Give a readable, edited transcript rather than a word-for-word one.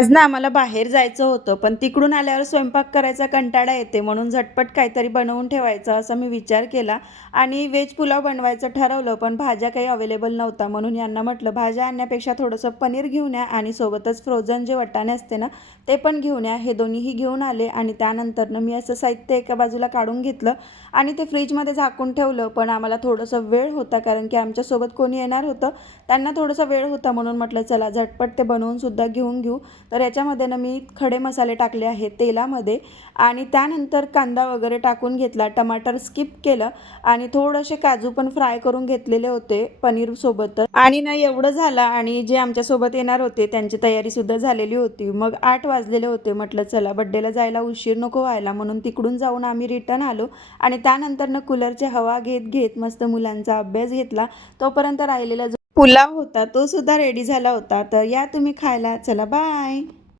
आज ना आम्हाला बाहेर जायचं होतं, पण तिकडून आल्यावर स्वयंपाक करायचा कंटाळा येते, म्हणून झटपट काहीतरी बनवून ठेवायचं असा मी विचार केला आणि व्हेज पुलाव बनवायचं ठरवलं. पण भाज्या काही अवेलेबल नव्हत्या, म्हणून यांना म्हटलं भाज्या आणण्यापेक्षा थोडंसं पनीर घेऊन या आणि सोबतच फ्रोझन जे वाटाणे असते ना, ते पण घेऊन या. हे दोन्हीही घेऊन आले आणि त्यानंतरनं मी असं साहित्य एका बाजूला काढून घेतलं आणि ते फ्रीजमध्ये झाकून ठेवलं. पण आम्हाला थोडंसं वेळ होता, कारण की आमच्यासोबत कोणी येणार होतं. त्यांना थोडासा वेळ होता, म्हणून म्हटलं चला झटपट ते बनवूनसुद्धा घेऊन घेऊ. तर याच्यामध्ये ना मी खडे मसाले टाकले आहेत तेलामध्ये आणि त्यानंतर कांदा वगैरे टाकून घेतला, टमाटर स्किप केलं आणि थोडेसे काजू पण फ्राय करून घेतलेले होते पनीरसोबतच. आणि ना एवढं झालं आणि जे आमच्यासोबत येणार होते त्यांची तयारीसुद्धा झालेली होती. मग 8 वाजलेले होते. म्हटलं चला बड्डेला जायला उशीर नको व्हायला, म्हणून तिकडून जाऊन आम्ही रिटर्न आलो आणि त्यानंतरनं कूलरची हवा घेत घेत मस्त मुलांचा अभ्यास घेतला. तोपर्यंत राहिलेला जो पुलाव होता तो सुद्धा रेडी झाला होता. तर या तुम्ही खायला. चला बाय.